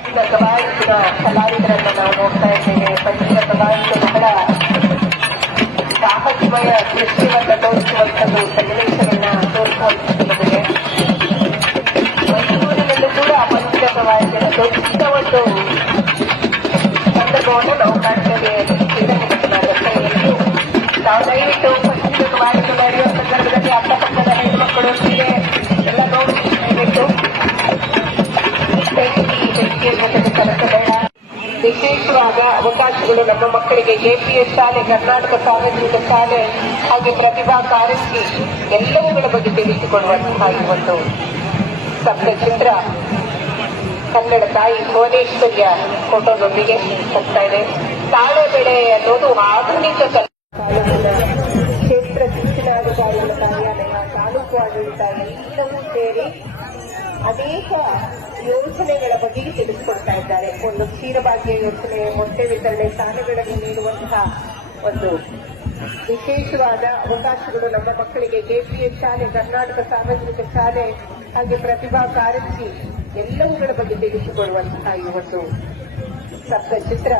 ಈಗ ಕಲಾವಿದರ ಕಲಾವಿದರನ್ನ ನಾವು ನೋಡ್ತಾ ಇದ್ದೇವೆ ಪಂಚಿನ ಕಲಾವಿದರು ಬಹಳ ಸಾಹಸಮಯ ದೃಶ್ಯವನ್ನ ತೋರಿಸುವಂಥದ್ದು ಸನ್ನಿವೇಶವನ್ನ ತೋರಿಸುವಂಥದ್ದು ನಮಗೆ ಮೈಸೂರಿನಲ್ಲೂ ಕೂಡ ಪಂಚಿನ ಕಲಾವಿದರ ದೊಡ್ಡ ಒಂದು ಸಂದರ್ಭವನ್ನು ನಾವು ಕಾಣ್ತೇವೆ ಶ್ರೀರಂಗಪಟ್ಟಣ ದಸರೆಯಲ್ಲಿ ನಾವು ದಯವಿಟ್ಟು ವಿಶೇಷವಾದ ಅವಕಾಶಗಳು ನಮ್ಮ ಮಕ್ಕಳಿಗೆ ಕೆಪಿಎಸ್ ಶಾಲೆ, ಕರ್ನಾಟಕ ಸಾರ್ವಜನಿಕ ಶಾಲೆ ಹಾಗೆ ಪ್ರತಿಭಾ ಕಾರಂಜಿ ಎಲ್ಲವುಗಳ ಬಗ್ಗೆ ತಿಳಿಸಿಕೊಡುವಂತಹ ಈ ಒಂದು ಚಿತ್ರ. ಕನ್ನಡ ತಾಯಿ ಭುವನೇಶ್ವರಿಯ ಫೋಟೋದೊಂದಿಗೆ ಬರ್ತಾ ಇದೆ. ತಾಳೆ ಬೆಳೆ ಅನ್ನೋದು ಆಧುನಿಕ ಕ್ಷೇತ್ರ ಶಿಕ್ಷಣಾಧಿಕಾರಿಗಳ ಕಾರ್ಯಾಲಯ, ತಾಲೂಕು ಆಡಳಿತ ಎಲ್ಲವೂ ಸೇರಿ ಅನೇಕ ಯೋಜನೆಗಳ ಬಗ್ಗೆ ಇದ್ದಾರೆ ಕ್ಷೀರಭಾಗ್ಯ ಯೋಜನೆ ಮೊಟ್ಟೆ ವಿತರಣೆ ಸ್ಥಾನಗಳನ್ನು ನೀಡುವಂತಹ ಒಂದು ವಿಶೇಷವಾದ ಅವಕಾಶಗಳು ನಮ್ಮ ಮಕ್ಕಳಿಗೆ ಕೆಪಿಎಸ್ ಶಾಲೆ, ಕರ್ನಾಟಕ ಸಾರ್ವಜನಿಕ ಶಾಲೆ, ಹಾಗೆ ಪ್ರತಿಭಾ ಕಾರಂಜಿ, ಎಲ್ಲವುಗಳ ಬಗ್ಗೆ ತಿಳಿಸಿಕೊಳ್ಳುವಂತಹ ಈ ಒಂದು ಚಿತ್ರ